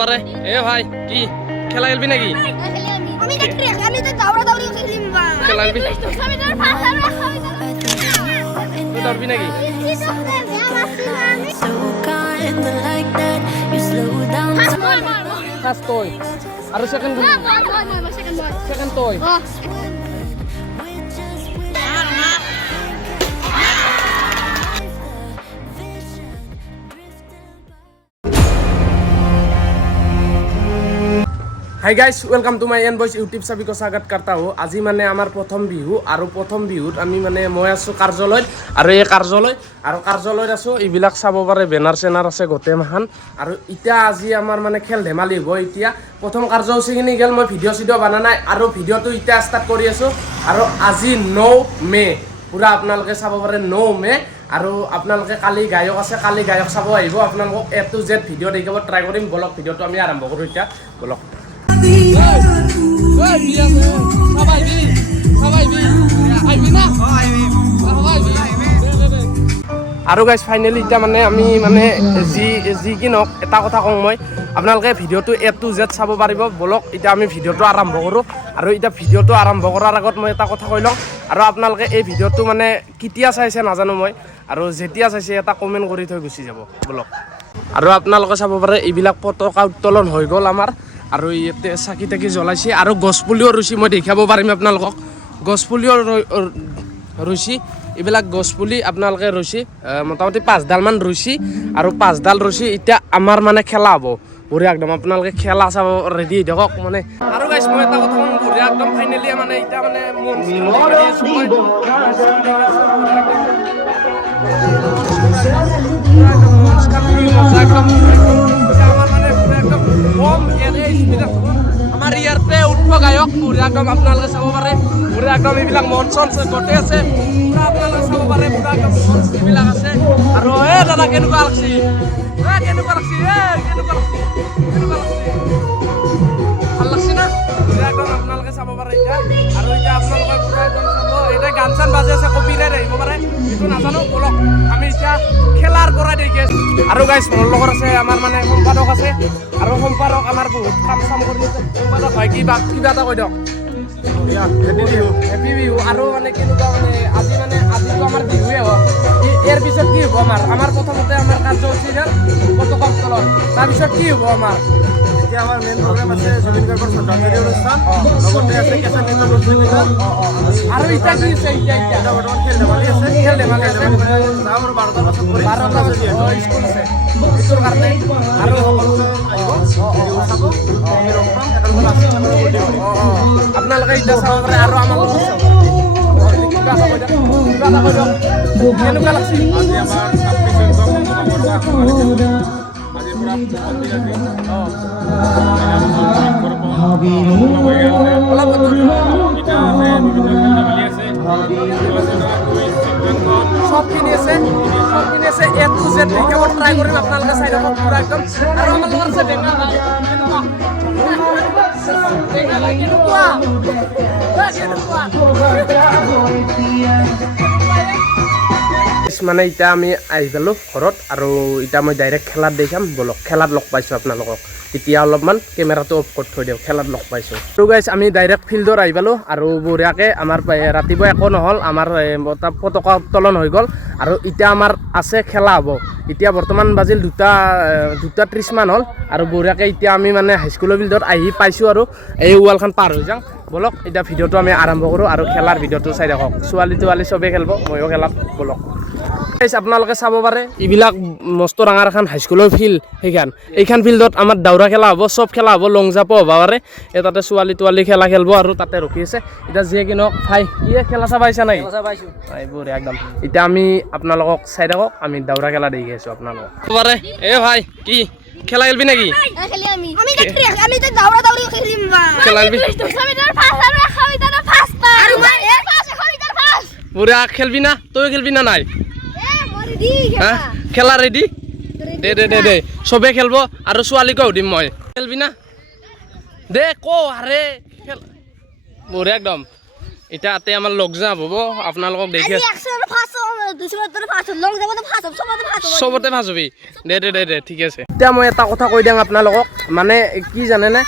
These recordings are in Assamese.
বারে এ ভাই কি খেলা খেলবি নাকি আমি দেখি আমি তো দৌড়াদৌড়ি খেলিম বা খেলা খেলবি আমি তোর পাশে তুই দৌড়বি নাকি ফার্স্ট তুই আর সেকেন্ড সেকেন্ড তুই hi guys welcome to my N boys YouTube सभी को स्वागत करता हूँ आज माने आमार प्रथम बिहु और प्रथम बिहुत आमी माने मैं आसो कार्यालय और ये कार्यालय आसो इबिलाक चाब पारे बेनार सेनार आछे गोटे माहान और इतना आज आमार माने खेल धेमाली हब इतना प्रथम कार्यसूचीखिनि गेल मैं भिडिओ सिडिओ बना नाइ और भिडिओ इतना स्टार्ट करि आसो और आज 9 मे पूरा आपनालोके चाब पारे 9 मे और आपनालोके काली गायक आछे काली गायक चाब आहिब आपनालोকক A to Z भिडिओ देखाब ट्राई करिम बोलक भिडिओটো आमी आरम्भ करो इतना बोलक আৰু গাইজ ফাইনেলি এতিয়া মানে আমি মানে যি কি নহওক এটা কথা কওঁ মই আপোনালোকে ভিডিঅ'টো A to Z চাব পাৰিব বলক এতিয়া আমি ভিডিঅ'টো আৰম্ভ কৰোঁ আৰু এতিয়া ভিডিঅ'টো আৰম্ভ কৰাৰ আগত মই এটা কথা কৈ লওঁ আৰু আপোনালোকে এই ভিডিঅ'টো মানে কেতিয়া চাইছে নাজানো মই আৰু যেতিয়া চাইছে এটা কমেণ্ট কৰি থৈ গুচি যাব বলক আৰু আপোনালোকে চাব পাৰে এইবিলাক পতাকা উত্তোলন হৈ গ'ল আমাৰ আৰু ইয়াতে চাকি তাকি জ্বলাইছে আৰু গছপুলিও ৰুচি মই দেখাব পাৰিম আপোনালোকক গছপুলিও ৰুচি এইবিলাক গছপুলি আপোনালোকে ৰুচি মোটামুটি 5ডাল মান ৰুচি আৰু 5ডাল ৰুচি এতিয়া আমাৰ মানে খেলা হ'ব বঢ়িয়া একদম আপোনালোকে খেলা চাব ৰেডি হৈ থাকক মানে আৰু গাইছ মই এটা কথা কম বঢ়িয়া একদম ফাইনেলি মানে এতিয়া মানে মন আমাৰ ইয়াতে উঠব গায়ক পুৰা একদম আপোনালোকে চাব পাৰে পুৰা একদম এইবিলাক মন চন গোটেই আছে পুৰা আপোনালোকে চাব পাৰে পুৰা একদম মঞ্চ এইবিলাক আছে আৰু দাদা কেনেকুৱা লাগছি ভাল লাগছি না পুৰা একদম আপোনালোকে চাব পাৰে এতিয়া আৰু এতিয়া আপোনালোকে পুৰা একদম চাব এতিয়া গান চান বাজি আছে কপিৰাইট আহিব পাৰে এইটো নাজানো বলক আমি এতিয়া খেলাৰ পৰা দেখি আছো আৰু গাইছ মোৰ লগত আছে আমাৰ মানে সম্পাদক আছে আৰু সম্পাদক আমাৰ বহুত কাম চাম কৰি আছে সম্পাদক হয় কিবা এটা কৈ দিয়ক হেপী বিহু আৰু মানে কেনেকুৱা মানে আজিতো আমাৰ বিহুৱে হ'ল ইয়াৰ পিছত কি হ'ব আমাৰ প্ৰথমতে আমাৰ কাৰ্যসূচী গ'ল পতাকা উত্তোলন তাৰপিছত কি হ'ব আমাৰ এতিয়া আমাৰ মেইন প্ৰগ্ৰাম আছে জুবিন গাৰ্গৰ শ্ৰদ্ধাঞ্জলি অনুষ্ঠান লগতে আছে কেঁচা নৃত্য প্ৰতিযোগিতা আৰু এতিয়া কি আছে এতিয়া বৰ্তমান খেল ধেমালি আছে যাম আৰু 12টাৰ পাছত 12টাৰ পাছত স্কুল আছে এইটোৰ কাৰণে আৰু আপোনালোকে এতিয়া চাব পাৰে আৰু আমাৰ লগত চাব কেনেকুৱা লাগছে আজি আমাৰ 26 সবখিনি আছে A to Z দেখাব ট্ৰাই কৰিম আপোনালোকে চাই থাকক পুৰা একদম আৰু আমাৰ লগত আছে বেঙা মানে এতিয়া আমি আহি গ'লোঁ ঘৰত আৰু এতিয়া মই ডাইৰেক্ট খেলাত দেখাম বলক খেলাত লগ পাইছোঁ আপোনালোকক এতিয়া অলপমান কেমেৰাটো অফ কৰি থৈ দিওঁ খেলাত লগ পাইছোঁ আৰু গাইছ আমি ডাইৰেক্ট ফিল্ডত আহি পালোঁ আৰু বঢ়িয়াকৈ আমাৰ ৰাতিপুৱা একো নহ'ল আমাৰ পতাকা উত্তোলন হৈ গ'ল আৰু এতিয়া আমাৰ আছে খেলা হ'ব এতিয়া বৰ্তমান বাজিল 2:30 মান হ'ল আৰু বঢ়িয়াকৈ এতিয়া আমি মানে হাইস্কুলৰ ফিল্ডত আহি পাইছোঁ আৰু এই ৱালখন পাৰ হৈ যাওঁ বলক এতিয়া ভিডিঅ'টো আমি আৰম্ভ কৰোঁ আৰু খেলাৰ ভিডিঅ'টো চাই থাকক ছোৱালী তোৱালী চবেই খেলিব ময়ো খেলাত বলক আপোনালোকে চাব পাৰে এইবিলাক মস্ত ডাঙৰ এখন হাইস্কুলৰ ফিল্ড এইখন ফিল্ডত আমাৰ দৌৰা খেলা হ'ব চব খেলা হ'ব লং জাম্পো হ'ব পাৰে তাতে ছোৱালী তোৱালী খেলা খেলিব আৰু তাতে ৰখি আছে এতিয়া যিয়ে কি নহওক ভাই কি খেলা চাব আহিছা নাই এইবোৰ একদম এতিয়া আমি আপোনালোকক চাই থাকক আমি দৌৰা খেলা দেখি আছোঁ আপোনালোকক পাৰে এ ভাই কি খেলা খেলবি নাকি আমি দেখি আমি তো দৌড়াদৌড়ি খেলিম বা খেলা খেলবি আমি তোর পাশে আর মই এর পাশে খরিদার পাস পুরা খেলবি না তুই খেলবি না নাই হ্যাঁ খেলা রেডি দে সবে খেলবো আৰু ছোৱালীকো দিম মই খেলবি না দে কো আৰে খেল বঢ়িয়া একদম এতিয়া তাতে আমাৰ লগ যাম হ'ব আপোনালোকক দেখি আজি 100 ফাৰ্ষ্ট 200 ফাৰ্ষ্ট লং যাব তো ফাৰ্ষ্ট চবতে ফাৰ্ষ্ট চবতে ভাল হবি দে ঠিক আছে এতিয়া মই এটা কথা কৈ দিম আপোনালোকক মানে কি জানেনে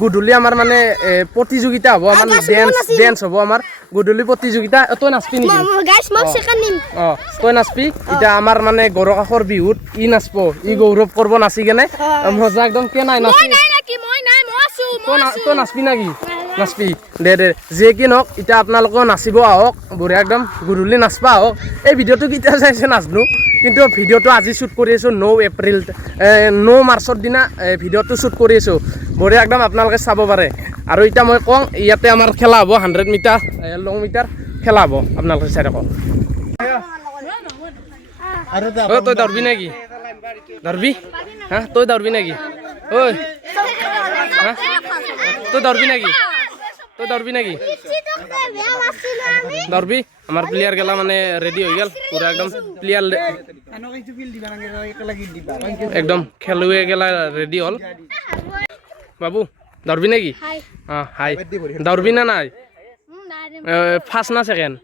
গুধূলি আমাৰ মানে প্ৰতিযোগিতা হ'ব আমাৰ ডেন্স হ'ব আমাৰ গুধূলি প্ৰতিযোগিতা তই নাচবি নেকি গাইস মই সেকেন্ড নিম তই নাচবি এতিয়া আমাৰ মানে গৰকাখৰ বিহুত ই নাচব ই গৌৰৱ কৰিব নাচি কেনে মজা একদম কে নাই নাচি মই নাই মই আছো তই নাচবি নাকি নাচবি দে যে কি নহওক এতিয়া আপোনালোকেও নাচিব আহক বঢ়িয়া একদম গধূলি নাচবা আহক এই ভিডিঅ'টো কেতিয়া চাইছে নাজানো কিন্তু ভিডিঅ'টো আজি শ্বুট কৰি আছোঁ 9 এপ্ৰিল 9 মাৰ্চৰ দিনা ভিডিঅ'টো শ্বুট কৰি আছোঁ বঢ়িয়া একদম আপোনালোকে চাব পাৰে আৰু এতিয়া মই কওঁ ইয়াতে আমাৰ খেলা হ'ব 100 মিটাৰ লং মিটাৰ খেলা হ'ব আপোনালোকে চাই থাকক তই দৌৰবি নেকি দৌৰবি হা তই দৌৰবি নেকি ঐ হা তই দৌৰবি নেকি দৌৰবি আমাৰ প্লেয়াৰ গেলা মানে ৰেডি হৈ গেল পুৰা একদম প্লেয়াৰ একদম খেলুৱৈ গেলা ৰেডি হ'ল বাবু দৌৰবি নেকি হাই দৌৰবি না নাই ফাৰ্ষ্ট না ছেকেণ্ড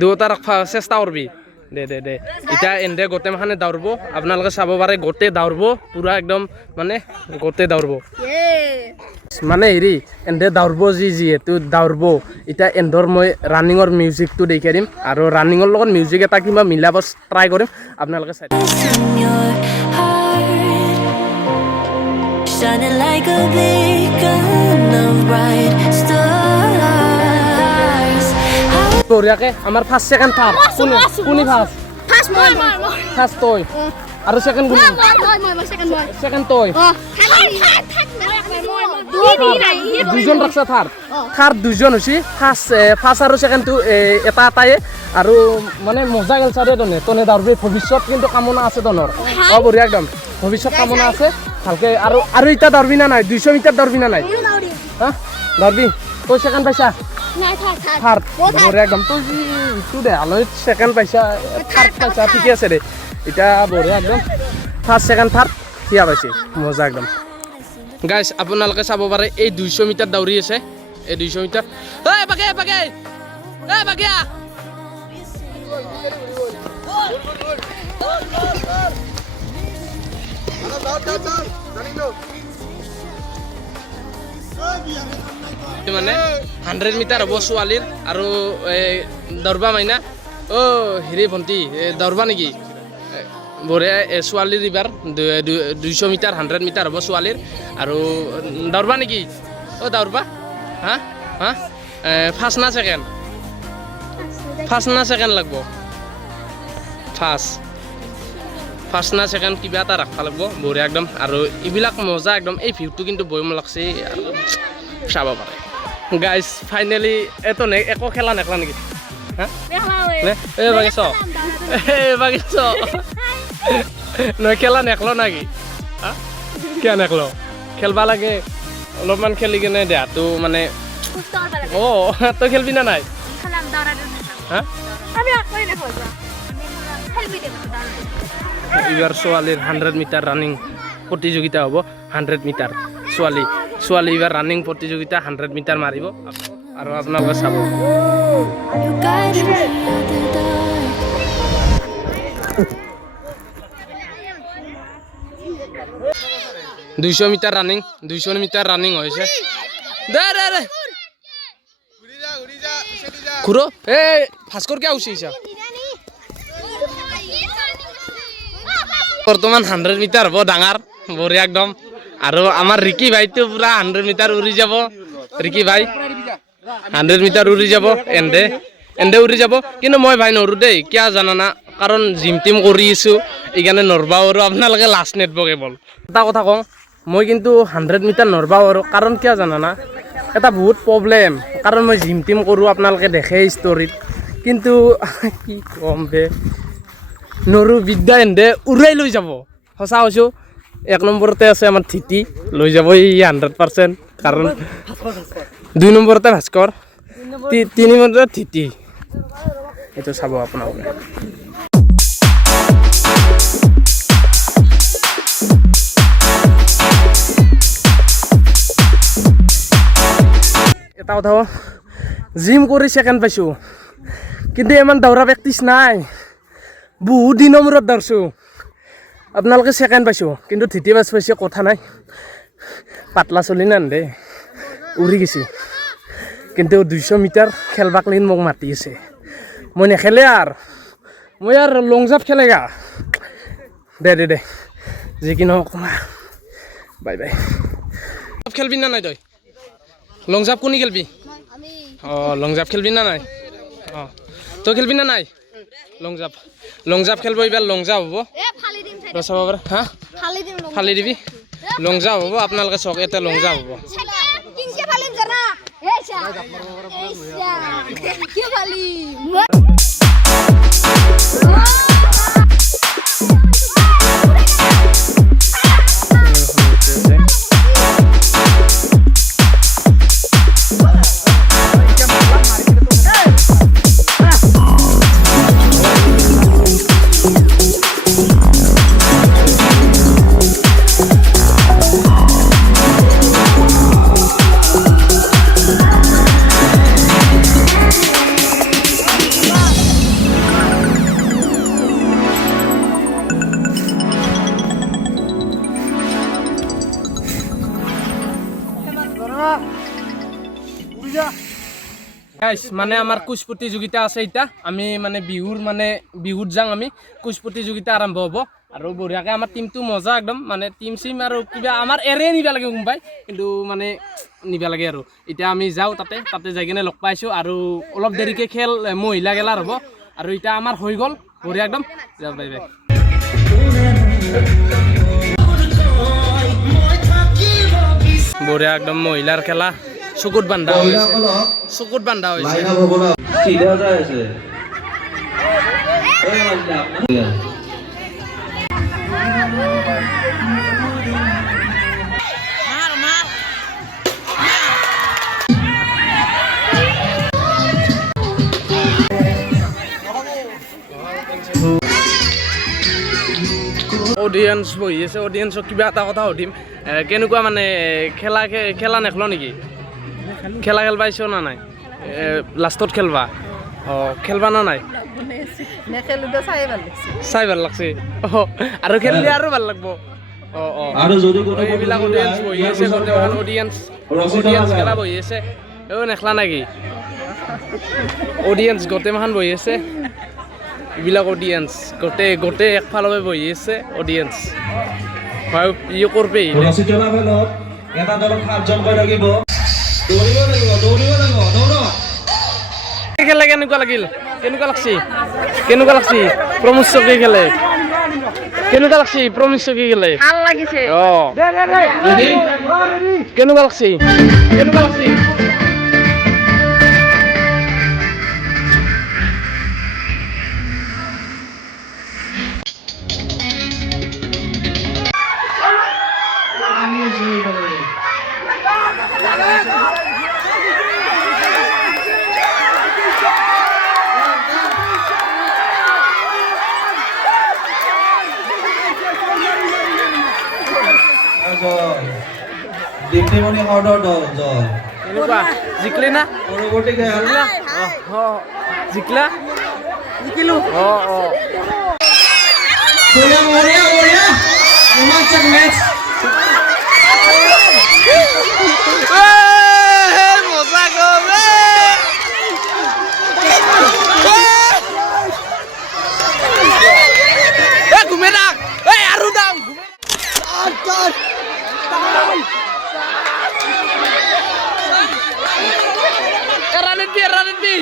দুটা ৰাখবা চেষ্টা কৰবি দে এতিয়া এনে গোটেই মাখানে দৌৰব আপোনালোকে চাব পাৰে গোটেই দৌৰব পুৰা একদম মানে গোটেই দৌৰব মানে হেৰি এনে দৌৰব যিহেতু দৌৰব এতিয়া এন্দৰ মই ৰানিঙৰ মিউজিকটো দেখাই দিম আৰু ৰানিঙৰ লগত মিউজিক এটা কিবা মিলাব ট্ৰাই কৰিম আপোনালোকে চাই Shining like a beacon of bright stars. বঢ়িয়াকে আমাৰ ফাৰ্ষ্ট ছেকেণ্ড থাৰ্ড কোনে ফাৰ্ষ্ট ফাৰ্ষ্ট তই আৰু ছেকেণ্ড কোনে ছেকেণ্ড তই দুজন ৰাখছা থাৰ্ড দুজন হৈছে ফাৰ্ষ্ট আৰু ছেকেণ্ডটো এটা এটাই আৰু মানে মজা গেল চাৰে তনে দৌৰবি ভৱিষ্যত কিন্তু কামনা আছে তনৰ বঢ়িয়া একদম ভৱিষ্যত কামনা আছে ভালকে আৰু এতিয়া দৌৰবি না নাই 200 মিটাৰ দৌৰবি না নাই হা দৌৰবি তই ছেকেণ্ড পাইছা থাৰ্ড বঢ়িয়া একদম তই ইটো দে আলৈ ছেকেণ্ড পাইছা থাৰ্ড পাইছা ঠিকে আছে দে এতিয়া বঢ়িয়া একদম ফাৰ্ষ্ট ছেকেণ্ড থাৰ্ড থিয়া পাইছে মজা একদম গাইজ আপোনালোকে চাব পাৰে এই 200 মিটাৰ দৌৰি আছে এই 200 মিটাৰ বাগিয়া মানে 100 মিটাৰ হ'ব ছোৱালীৰ আৰু দৌৰবা মাইনা হেৰি ভণ্টি দৌৰবা নেকি বঢ়িয়া ছোৱালীৰ এইবাৰ 200 মিটাৰ 100 মিটাৰ হ'ব ছোৱালীৰ আৰু দৌৰবা নেকি দৌৰবা হা ফাৰ্ষ্ট না ছেকেণ্ড লাগব ফাৰ্ষ্ট না ছেকেণ্ড কিবা এটা ৰাখবা লাগব বঢ়িয়া একদম আৰু এইবিলাক মজা একদম এই ভিউটো কিন্তু বয়ম লাগছে আৰু চাব পাৰে গাইজ ফাইনেলি এইটো একো খেলা নেখলা নেকি হা বাগিছ নহয় খেলা নেখলো নাকি হা কিয় নেখলো খেলবা লাগে অলপমান খেলি কেনে দেহাটো মানে তই খেলবি না নাই হা এইবাৰ ছোৱালীৰ 100 মিটাৰ ৰানিং প্ৰতিযোগিতা হ'ব 100 মিটাৰ ছোৱালী এইবাৰ ৰানিং প্ৰতিযোগিতা 100 মিটাৰ মাৰিব আৰু আপোনালোকে চাব You guide me through the dark. 200 metre running হৈছে দে ঘুৰো এই ভাস্কৰ কিয় উচিছা বৰ্তমান 100 মিটাৰ হ'ব ডাঙৰ বঢ়িয়া একদম আৰু আমাৰ ৰিকি ভাইটো পুৰা 100 মিটাৰ উৰি যাব ৰিকি ভাই 100 মিটাৰ উৰি যাব এন্দে উৰি যাব কিন্তু মই ভাই নৰো দেই কিয় জানানা কাৰণ জিম টিম কৰি আছোঁ এইকাৰণে নৰবা আৰু আপোনালোকে লাষ্ট নেটব কেৱল এটা কথা কওঁ মই কিন্তু 100 মিটাৰ নৰবা আৰু কাৰণ কিয় জানানা এটা বহুত প্ৰব্লেম কাৰণ মই জিম টিম কৰোঁ আপোনালোকে দেখে ষ্টৰীত কিন্তু কি ক'ম বে নৰু বিদ্যা এন্দে উৰাই লৈ যাব সঁচা কৈছোঁ 1 নম্বৰতে আছে আমাৰ থিতি লৈ যাব এই 100% কাৰণ 2 নম্বৰতে ভাস্কৰ 3 নম্বৰতে থিতি এইটো চাব আপোনালোকে এটা কথা জিম কৰি ছেকেণ্ড পাইছোঁ কিন্তু ইমান দৌৰা প্ৰেক্টিচ নাই বহুত দিনৰ মূৰত দৌৰছোঁ আপোনালোকে ছেকেণ্ড পাইছোঁ কিন্তু তৃতীয় বাছ পাইছে কথা নাই পাতলা চলি নান্ধে উৰি গৈছে কিন্তু 200 মিটাৰ খেলবাক লাগি মোক মাতি আছে মই নেখেলে আৰু মই আৰু লং জাম্প খেলেগা দে যি কি নহওক বাই বাই খেলবি না নাই তই লং জাম্প কোনি খেলবি অঁ লং জাম্প খেলবি না নাই অঁ তই খেলবি না নাই লং জাম্প খেলব এইবাৰ লং জাম্প হ'ব চাব পাৰে হা ফালি দিবি লং জাম্প হ'ব আপোনালোকে চাওক এটা লং জাম্প হ'ব মানে আমাৰ কুচ প্ৰতিযোগিতা আছে এতিয়া আমি মানে বিহুত যাওঁ আমি কুচ প্ৰতিযোগিতা আৰম্ভ হ'ব আৰু বঢ়িয়াকৈ আমাৰ টিমটো মজা একদম মানে টিম চিম আৰু কিবা আমাৰ এৰে নিব লাগে কোনোবাই কিন্তু মানে নিব লাগে আৰু এতিয়া আমি যাওঁ তাতে যাই কিনে লগ পাইছোঁ আৰু অলপ দেৰিকৈ খেল মহিলা খেলাৰ হ'ব আৰু এতিয়া আমাৰ হৈ গ'ল বঢ়িয়া একদম যাওঁ বাই বাই বঢ়িয়া একদম মহিলাৰ খেলা চকুত বান্ধা হৈছে চিধা যাই আছে অডিয়েন্স বহি আছে অডিয়েন্সক কিবা এটা কথা সুধিম কেনেকুৱা মানে খেলা নেখেলো নেকি খেলা খেলবাইছ না নাই লাষ্টত খেলবা অঁ খেলবা না নাই চাই ভাল লাগছে অঁ আৰু খেলিলে আৰু ভাল লাগব অঁ অঁ এইবিলাক অডিয়েন্স বহি আছে গোটেইখন অডিয়েন্স খেলা বহি আছে নেখেলা নেকি অডিয়েন্স গোটেইমাখান বহি আছে এইবিলাক অডিয়েন্স গোটেই একফাললৈ বহি আছে অডিয়েন্স হয় ই কৰবে এটা দলক 7 জন কৈ থাকিব দৌৰিব লাগিব খেলে কেনেকুৱা লাগছি প্ৰমোদ চকী খেলে কেনেকুৱা লাগছি প্ৰমোদ চকী খেলে ভাল লাগিছে অঁ কেনেকুৱা লাগছি দীপ্তিমণি হ্ৰদৰ দল কেনেকুৱা জিকিলি না পৰৱৰ্তী খেল জিকিলো অঁ অঁ ৰোমাঞ্চক মেচ মজা গ'ল ঘুমে থাক আৰু দাম Run it be.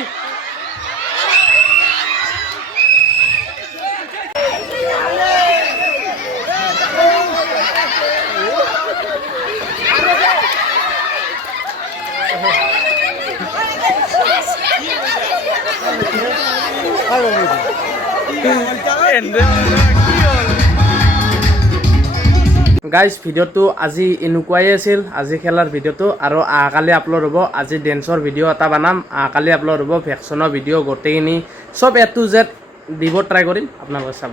গাইজ ভিডিঅ'টো আজি এনেকুৱাই আছিল আজি খেলাৰ ভিডিঅ'টো আৰু কালি আপলোড হ'ব আজি ডেন্সৰ ভিডিঅ' এটা বনাম কালি আপলোড হ'ব ভেকচনৰ ভিডিঅ' গোটেইখিনি চব A to Z দিব ট্ৰাই কৰিম আপোনালোকে চাব